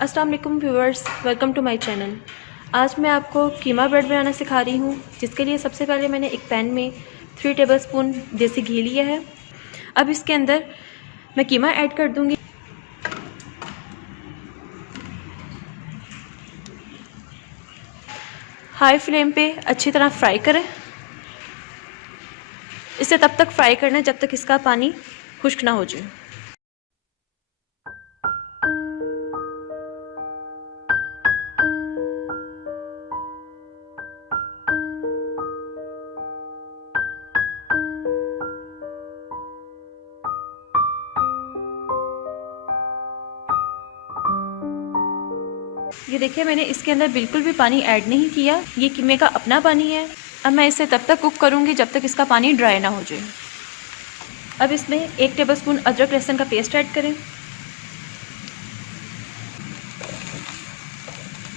अस्सलाम वालेकुम viewers, welcome to my channel. आज मैं आपको कीमा ब्रेड बनाना सिखा रही हूँ, जिसके लिए सबसे पहले मैंने एक पैन में 3 टेबलस्पून देसी घी लिया है। अब इसके अंदर मैं कीमा ऐड कर दूँगी। हाई फ्लेम पे अच्छी तरह फ्राई करें। इसे तब तक फ्राई करना है जब तक इसका पानी खुश्क ना हो जाए। ये देखिए, मैंने इसके अंदर बिल्कुल भी पानी ऐड नहीं किया। ये कीमे का अपना पानी है। अब मैं इसे तब तक कुक करूँगी जब तक इसका पानी ड्राई ना हो जाए। अब इसमें 1 टेबलस्पून अदरक लहसुन का पेस्ट ऐड करें।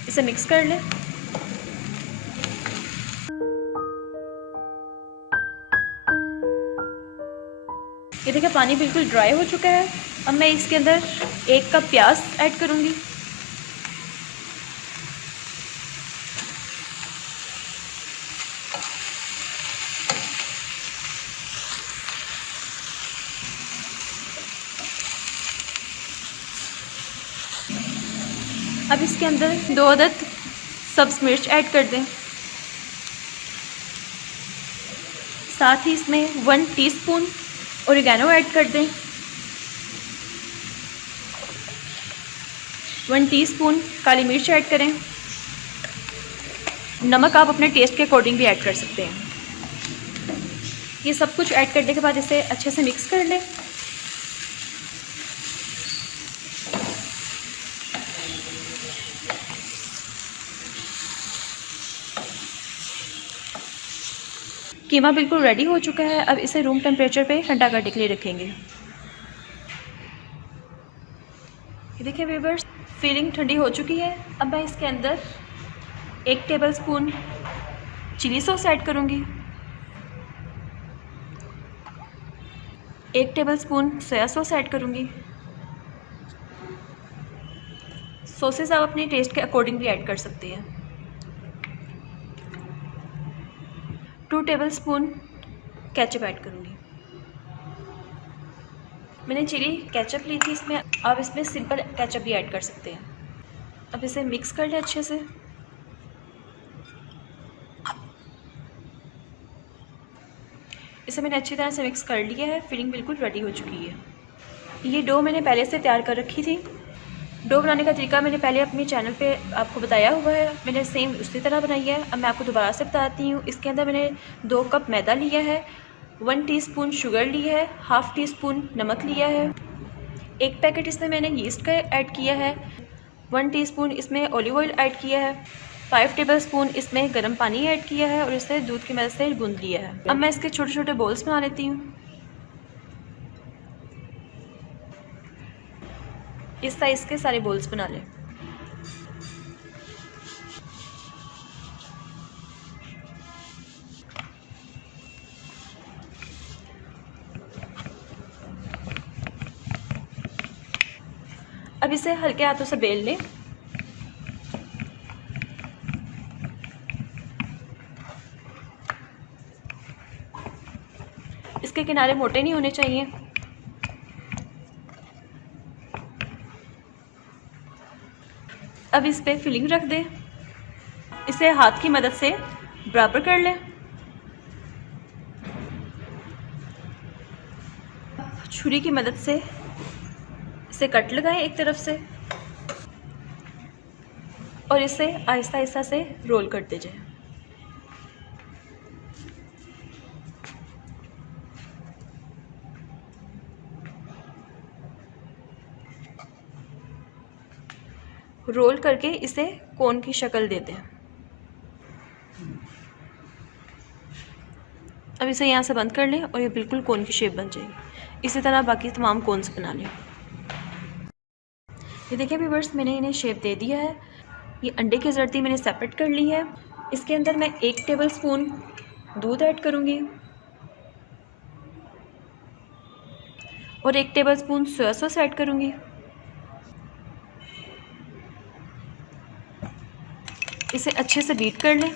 इसे मिक्स कर लें। ये देखिए, पानी बिल्कुल ड्राई हो चुका है। अब मैं इसके अंदर 1 कप प्याज ऐड करूँगी। अब इसके अंदर 2 अदद सब्ज़ मिर्च ऐड कर दें। साथ ही इसमें 1 टीस्पून ओरिगैनो ऐड कर दें। 1 टीस्पून काली मिर्च ऐड करें। नमक आप अपने टेस्ट के अकॉर्डिंग भी ऐड कर सकते हैं। ये सब कुछ ऐड करने के बाद इसे अच्छे से मिक्स कर लें। कीमा बिल्कुल रेडी हो चुका है। अब इसे रूम टेम्परेचर पे ठंडा करने के लिए रखेंगे। ये देखिए व्यूअर्स, फिलिंग ठंडी हो चुकी है। अब मैं इसके अंदर 1 टेबलस्पून चिली सॉस ऐड करूँगी। 1 टेबलस्पून सोया सॉस ऐड करूँगी। सॉसेस आप अपने टेस्ट के अकॉर्डिंग भी ऐड कर सकते हैं। 2 टेबलस्पून केचप ऐड करूँगी। मैंने चिली केचप ली थी, इसमें आप इसमें सिंपल केचप भी ऐड कर सकते हैं। अब इसे मिक्स कर लें अच्छे से। इसे मैंने अच्छी तरह से मिक्स कर लिया है। फिलिंग बिल्कुल रेडी हो चुकी है। ये डो मैंने पहले से तैयार कर रखी थी। डो बनाने का तरीका मैंने पहले अपने चैनल पे आपको बताया हुआ है। मैंने सेम उसी तरह बनाई है। अब मैं आपको दोबारा से बताती हूँ। इसके अंदर मैंने 2 कप मैदा लिया है, 1 टीस्पून शुगर ली है, हाफ़ टीस्पून नमक लिया है, 1 पैकेट इसमें मैंने यीस्ट का ऐड किया है, 1 टीस्पून इसमें ऑलिव ऑयल ऐड किया है, 5 टेबलस्पून इसमें गर्म पानी ऐड किया है और इसे दूध की मदद से गूंद लिया है। अब मैं इसके छोटे छोटे बॉल्स बना लेती हूँ। इस साइज़ के सारे बॉल्स बना लें। अब इसे हल्के हाथों से बेल लें। इसके किनारे मोटे नहीं होने चाहिए। अब इस पे फिलिंग रख दें। इसे हाथ की मदद से बराबर कर लें। छुरी की मदद से इसे कट लगाएं एक तरफ से और इसे आहिस्ता आहिस्ता से रोल करते जाएं। रोल करके इसे कोन की शक्ल देते हैं। अब इसे यहाँ से बंद कर लें और ये बिल्कुल कोन की शेप बन जाएगी। इसी तरह बाकी तमाम कोन्स बना लें। ये देखिए व्यूअर्स, मैंने इन्हें शेप दे दिया है। ये अंडे की जर्दी मैंने सेपरेट कर ली है। इसके अंदर मैं 1 टेबलस्पून दूध ऐड करूँगी और 1 टेबलस्पून सोया सॉस ऐड करूँगी। इसे अच्छे से बीट कर लें।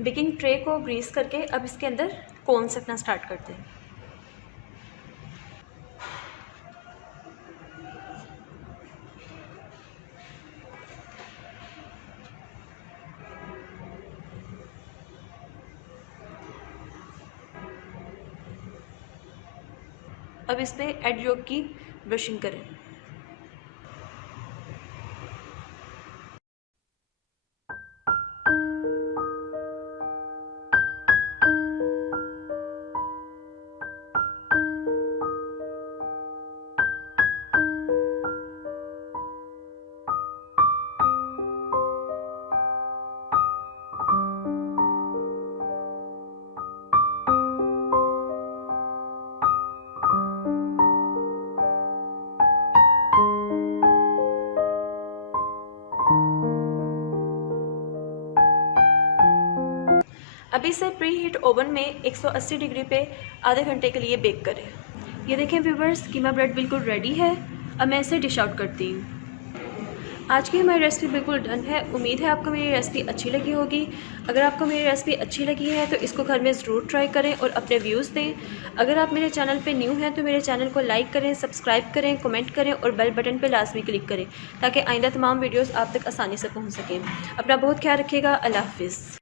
बेकिंग ट्रे को ग्रीस करके अब इसके अंदर कोन रखना स्टार्ट करते हैं। अब इस पे एग यolk की ब्रशिंग करें। अभी इसे प्री हीट ओवन में 180 डिग्री पे आधे घंटे के लिए बेक करें। ये देखें व्यूवर्स, कीमा ब्रेड बिल्कुल रेडी है। अब मैं इसे डिश आउट करती हूँ। आज की हमारी रेसिपी बिल्कुल डन है। उम्मीद है आपको मेरी रेसिपी अच्छी लगी होगी। अगर आपको मेरी रेसिपी अच्छी लगी है तो इसको घर में ज़रूर ट्राई करें और अपने व्यूज़ दें। अगर आप मेरे चैनल पे न्यू हैं तो मेरे चैनल को लाइक करें, सब्सक्राइब करें, कमेंट करें और बेल बटन पे लाजमी क्लिक करें ताकि आइंदा तमाम वीडियोज़ आप तक आसानी से पहुँच सकें। अपना बहुत ख्याल रखिएगा। अल्लाह हाफिज़।